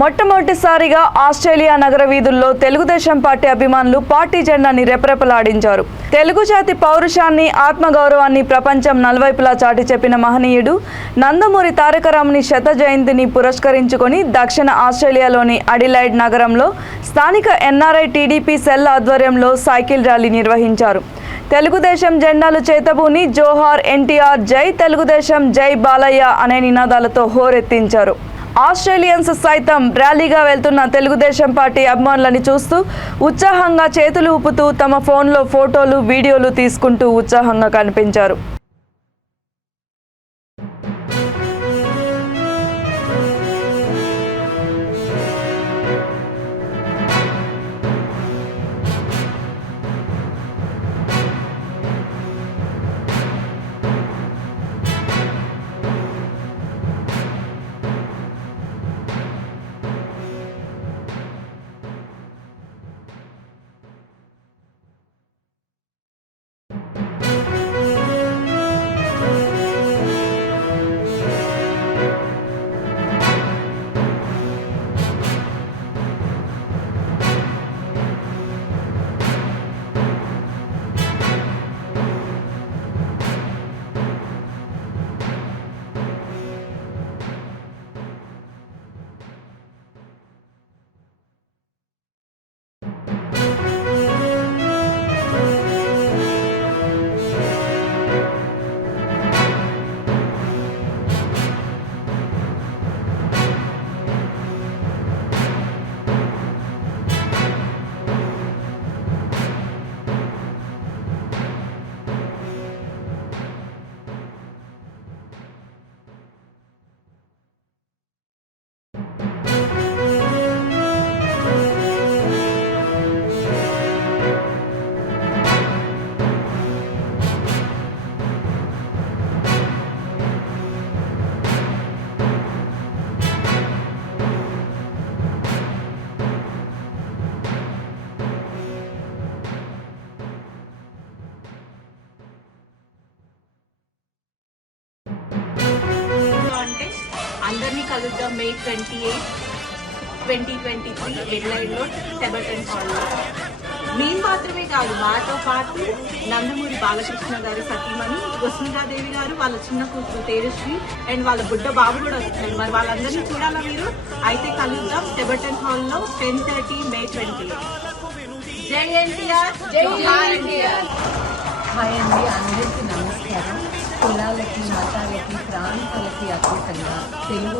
మొట్టమొదటిసారిగా ఆస్ట్రేలియా నగర వీధుల్లో తెలుగుదేశం పార్టీ అభిమానులు పార్టీ జెండాని రెపరెపలాడించారు. తెలుగు జాతి పౌరుషాన్ని, ఆత్మగౌరవాన్ని ప్రపంచం నలువైపులా చాటి చెప్పిన మహనీయుడు నందమూరి తారక రాముని శత జయంతిని పురస్కరించుకొని దక్షిణ ఆస్ట్రేలియాలోని అడిలైడ్ నగరంలో స్థానిక ఎన్ఆర్ఐ టీడీపీ సెల్ ఆధ్వర్యంలో సైకిల్ ర్యాలీ నిర్వహించారు. తెలుగుదేశం జెండాలు చేతబూని జోహార్ ఎన్టీఆర్, జై తెలుగుదేశం, జై బాలయ్య అనే నినాదాలతో హోరెత్తించారు. ఆస్ట్రేలియన్స్ సైతం ర్యాలీగా వెళ్తున్న తెలుగుదేశం పార్టీ అభిమానులని చూస్తూ ఉత్సాహంగా చేతులు ఊపుతూ తమ ఫోన్లో ఫోటోలు, వీడియోలు తీసుకుంటూ ఉత్సాహంగా కనిపించారు. అందరినీ కలుద్దాం మే 28, 2023 ఎడ్లైన్లో టెబర్టన్ హాల్లో. మేము మాత్రమే కాదు, మాతో పాటు నందమూరి బాలకృష్ణ గారి సతీమణి వసుంధరాదేవి గారు, వాళ్ళ చిన్న కూతురు తేజస్వి అండ్ వాళ్ళ బుడ్డ బాబు కూడా వస్తున్నారు. మరి వాళ్ళందరినీ చూడాలా మీరు? అయితే కలుద్దాం టెబర్టన్ హాల్లో 10:30 మే 28. జై ఎన్టీఆర్, జై ఎన్టీఆర్. హాయ్ అండి, అందరికీ నమస్కారం. కులాలకి, మతాలకి, ప్రాంతాలకి అతీతంగా తెలుగు